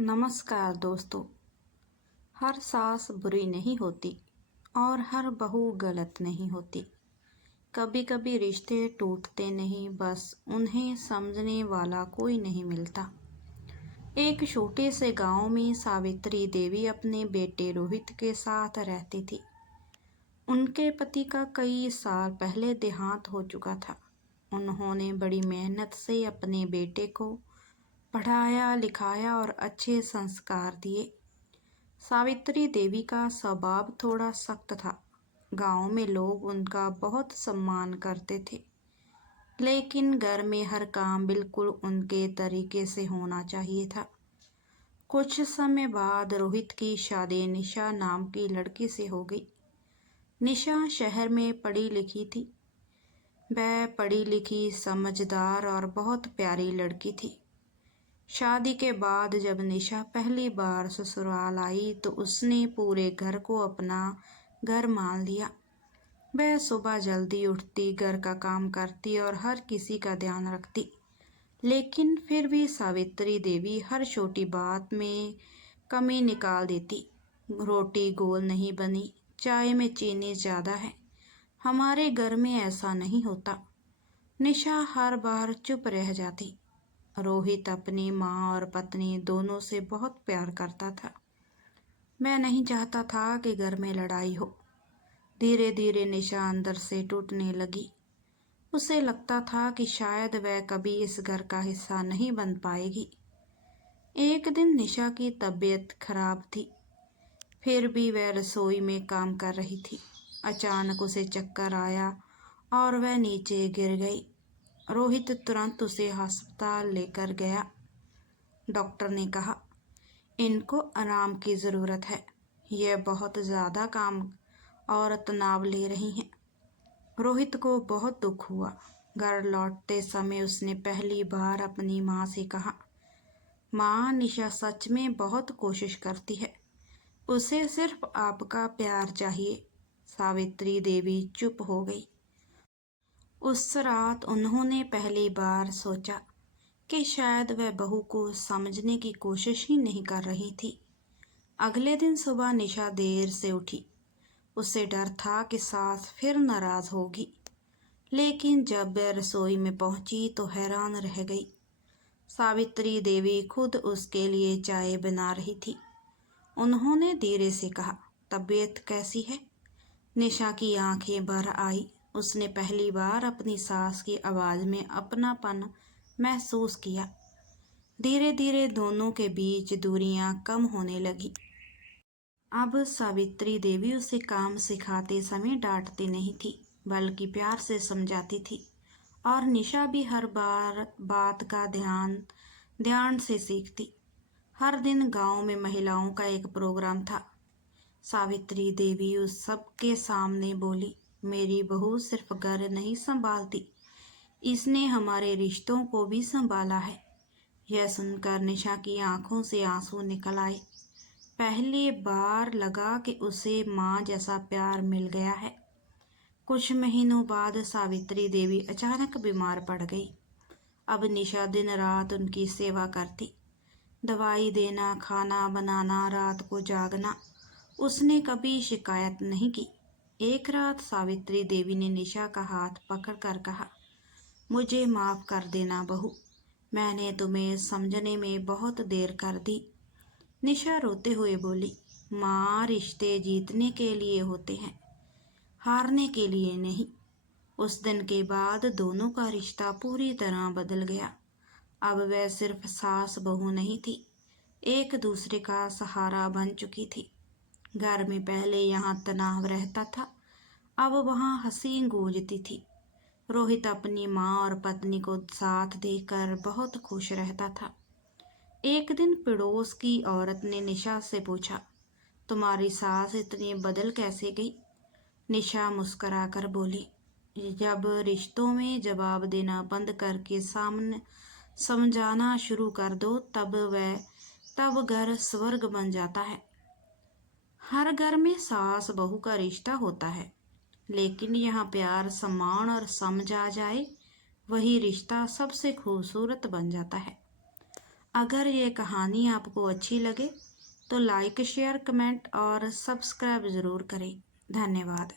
नमस्कार दोस्तों। हर सास बुरी नहीं होती और हर बहू गलत नहीं होती। कभी कभी रिश्ते टूटते नहीं, बस उन्हें समझने वाला कोई नहीं मिलता। एक छोटे से गांव में सावित्री देवी अपने बेटे रोहित के साथ रहती थी। उनके पति का कई साल पहले देहांत हो चुका था। उन्होंने बड़ी मेहनत से अपने बेटे को पढ़ाया लिखाया और अच्छे संस्कार दिए। सावित्री देवी का स्वभाव थोड़ा सख्त था। गांव में लोग उनका बहुत सम्मान करते थे, लेकिन घर में हर काम बिल्कुल उनके तरीके से होना चाहिए था। कुछ समय बाद रोहित की शादी निशा नाम की लड़की से हो गई। निशा शहर में पढ़ी लिखी थी। वह पढ़ी लिखी, समझदार और बहुत प्यारी लड़की थी। शादी के बाद जब निशा पहली बार ससुराल आई तो उसने पूरे घर को अपना घर मान लिया। वह सुबह जल्दी उठती, घर का काम करती और हर किसी का ध्यान रखती। लेकिन फिर भी सावित्री देवी हर छोटी बात में कमी निकाल देती। रोटी गोल नहीं बनी, चाय में चीनी ज़्यादा है। हमारे घर में ऐसा नहीं होता। निशा हर बार चुप रह जाती। रोहित अपनी माँ और पत्नी दोनों से बहुत प्यार करता था। मैं नहीं चाहता था कि घर में लड़ाई हो। धीरे धीरे निशा अंदर से टूटने लगी। उसे लगता था कि शायद वह कभी इस घर का हिस्सा नहीं बन पाएगी। एक दिन निशा की तबीयत खराब थी, फिर भी वह रसोई में काम कर रही थी। अचानक उसे चक्कर आया और वह नीचे गिर गई। रोहित तुरंत उसे अस्पताल लेकर गया। डॉक्टर ने कहा, इनको आराम की ज़रूरत है। यह बहुत ज़्यादा काम और तनाव ले रही हैं। रोहित को बहुत दुख हुआ। घर लौटते समय उसने पहली बार अपनी माँ से कहा, माँ, निशा सच में बहुत कोशिश करती है। उसे सिर्फ आपका प्यार चाहिए। सावित्री देवी चुप हो गई। उस रात उन्होंने पहली बार सोचा कि शायद वह बहू को समझने की कोशिश ही नहीं कर रही थी। अगले दिन सुबह निशा देर से उठी। उसे डर था कि सास फिर नाराज होगी, लेकिन जब वह रसोई में पहुंची तो हैरान रह गई। सावित्री देवी खुद उसके लिए चाय बना रही थी। उन्होंने धीरे से कहा, तबीयत कैसी है? निशा की आंखें भर आई। उसने पहली बार अपनी सास की आवाज़ में अपनापन महसूस किया। धीरे धीरे दोनों के बीच दूरियां कम होने लगी। अब सावित्री देवी उसे काम सिखाते समय डांटती नहीं थी, बल्कि प्यार से समझाती थी। और निशा भी हर बार बात का ध्यान से सीखती। हर दिन गांव में महिलाओं का एक प्रोग्राम था। सावित्री देवी उस सब के सामने बोली, मेरी बहू सिर्फ घर नहीं संभालती, इसने हमारे रिश्तों को भी संभाला है। यह सुनकर निशा की आंखों से आंसू निकल आए। पहली बार लगा कि उसे माँ जैसा प्यार मिल गया है। कुछ महीनों बाद सावित्री देवी अचानक बीमार पड़ गई। अब निशा दिन रात उनकी सेवा करती, दवाई देना, खाना बनाना, रात को जागना। उसने कभी शिकायत नहीं की। एक रात सावित्री देवी ने निशा का हाथ पकड़कर कहा, मुझे माफ़ कर देना बहू, मैंने तुम्हें समझने में बहुत देर कर दी। निशा रोते हुए बोली, माँ, रिश्ते जीतने के लिए होते हैं, हारने के लिए नहीं। उस दिन के बाद दोनों का रिश्ता पूरी तरह बदल गया। अब वह सिर्फ सास बहू नहीं थी, एक दूसरे का सहारा बन चुकी थी। घर में पहले यहाँ तनाव रहता था, अब वहाँ हंसी गूंजती थी। रोहित अपनी माँ और पत्नी को साथ देखकर बहुत खुश रहता था। एक दिन पड़ोस की औरत ने निशा से पूछा, तुम्हारी सास इतनी बदल कैसे गई? निशा मुस्कुराकर बोली, जब रिश्तों में जवाब देना बंद करके सामने समझाना शुरू कर दो, तब घर स्वर्ग बन जाता है। हर घर में सास बहू का रिश्ता होता है, लेकिन यहाँ प्यार, सम्मान और समझ आ जाए, वही रिश्ता सबसे खूबसूरत बन जाता है। अगर ये कहानी आपको अच्छी लगे तो लाइक शेयर कमेंट और सब्सक्राइब ज़रूर करें। धन्यवाद।